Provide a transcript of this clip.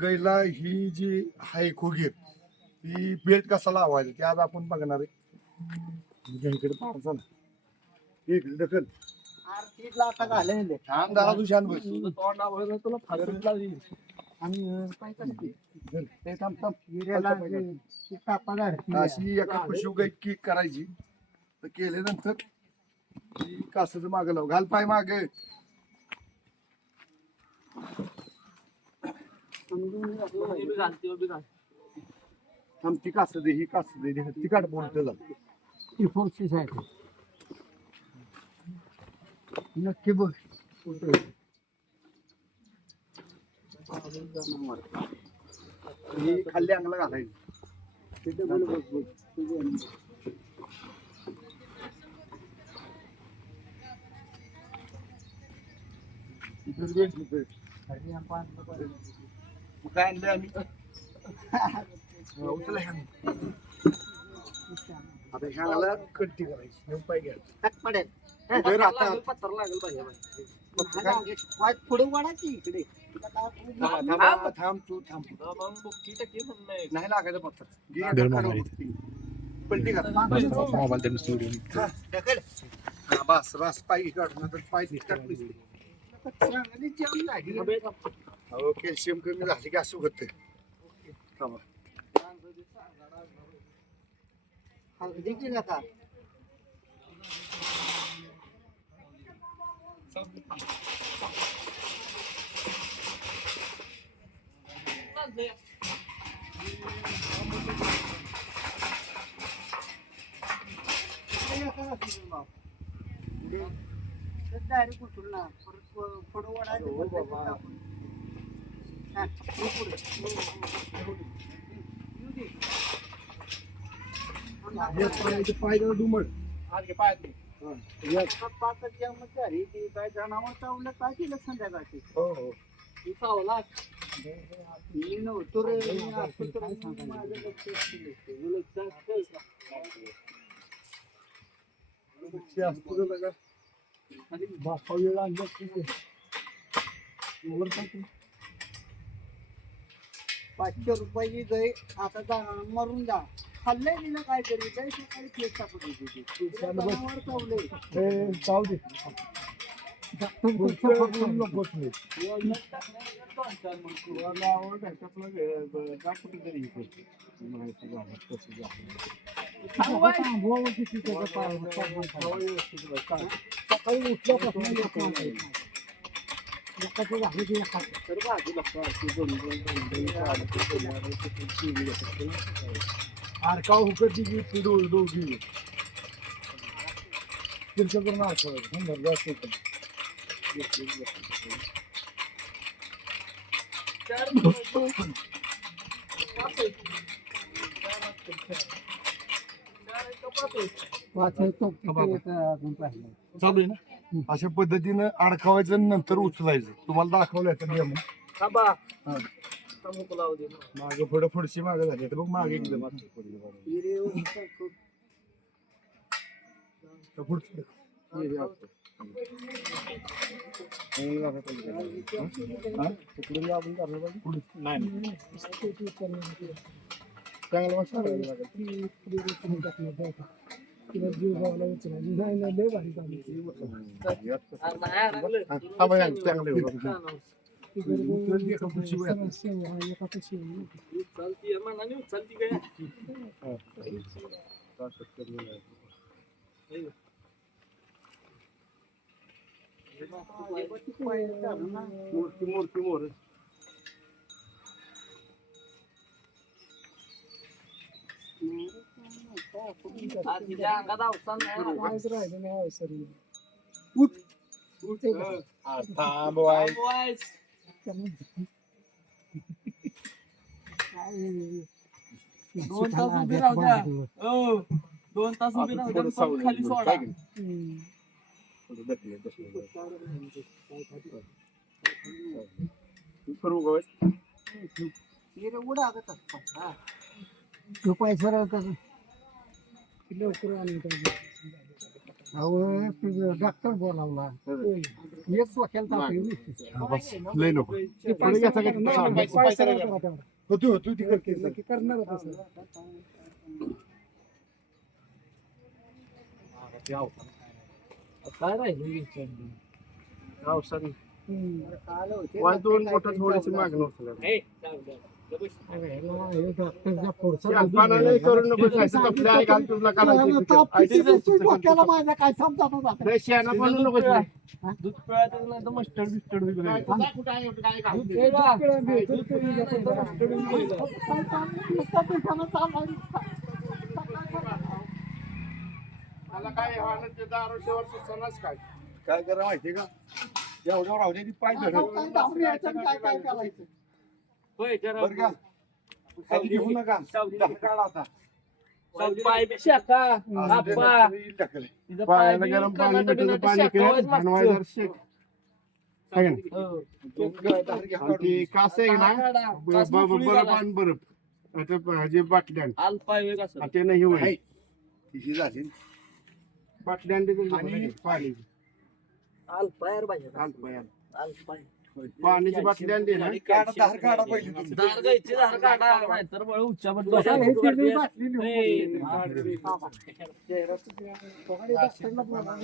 गैला ही जी आहे खोगीर ही बेल्ट कसा लावायचा ते आज आपण बघणार आहे. इकडे पाहता ना घालायले थांब जरा तू तुला आणि काय करते ते थांब थांब. हिऱ्याला ते- ते. अशी एका पशु गाय किक करायची. तर केल्यानंतर ती कासाचं मागं लाव. घाल पाय मागे. थांब ती कास दे ही कास दे ती काढ बोलत झालं. ती ते. नक्की बघ. ही खाल्ली अंगला घालायची. तिथे काय आणलं आम्ही. हा, उचला ह्या आता ह्याला कट्टी करायची हे पुढे वाढायची इकडे. थांब थांब, तू थांब नाही लागायचं. पलटी कर हा. हा, बस बस. पाय काढून पाय टाकली चांगली जाम लागली. हो कॅल्शियम कमी झाले की असं होतं थांबा. डायरेक्ट उचलून ना परत फोडो वाढायचं हा, ये पुढे. येऊ दे. पाच ती काय जनावर चावलं काय केलं संध्याकाळची हो हो ती चावला मी नव्हतो रे माझं लक्ष बापा वेळ आणला पाचशे रुपयाची गाय आता जा मरून जा. खाल्लंय तिला काय तरी गाय सकाळी केस टाकत होती ती. तिला जनावर चावलंय. जाऊ दे. नकोस मी. सकाळी उठल्यापासून येत नाही. एकाचं झालं की एकाचं. तर बाजूला पारखी बनवून बनवून काढलं ते बनवलं ते चालू आहे ना? अशा पद्धतीनं अडकावायचं आणि नंतर उचलायचं. तुम्हाला दाखवलं तर नियम? मागे पुढे पुढची मागे झाली. तर मग मागे एकदम बघा. बघा आपण. पुढे. चांगलं मस्त करायला लागेल. हा, बघा, चांगलं आहे बघा. उचलली का पुढची मूर्ती मूर्ती मोर थांब बाय. दोन तास उभी राहू द्या. दोन तास उभी राहू द्या, खाली सोडा करू का बाई? हिरे लवकर आणून अहो तुझं डॉक्टर बोलावला एक. बस लय नको ते पुढे? नाही. नाही, करा तेवढा. होतो नक्की करणार होता सर. काय राहिलं हम्म. वाय दोन थोडीशी मागणं होतं. हे डोक्याला माझ्या काय. दूध पिळायचं नाही तर मस्टर्ड बिस्टर्ड बी काय? काय. मला करा माहितीये का? एवढ्यावर राहू दे ती पाय धरत. काय काय काय करायचं? होय, जरा बरं का खाली घेऊ नका दहा काढा आता. पाय बी शाखा हा, आप्पा. येईल टाकले. तिचं पाय पायाला बी गरम पाणी कर्नाटकी मिठाचं नाटक पाणी शाखा कर वाज आणि मागचं. वायदार शेक आहे का नाही? हो. आणि ती कास आहे ना काढा. ब- कास ब- फुली बरफ घाला. आणि बरफ आता जे बाटल्या आल पाय वेग असं ते नाही होईल बाटल्या आणि ते पाणी आल पायर पाहिजे आल. आल पाय पाण्याची बाटली आणली ना. धार काढा नाहीतर बळ उच्चापट कशाला हे ती बाटली नेऊन ए, बोलली. चेहरा तर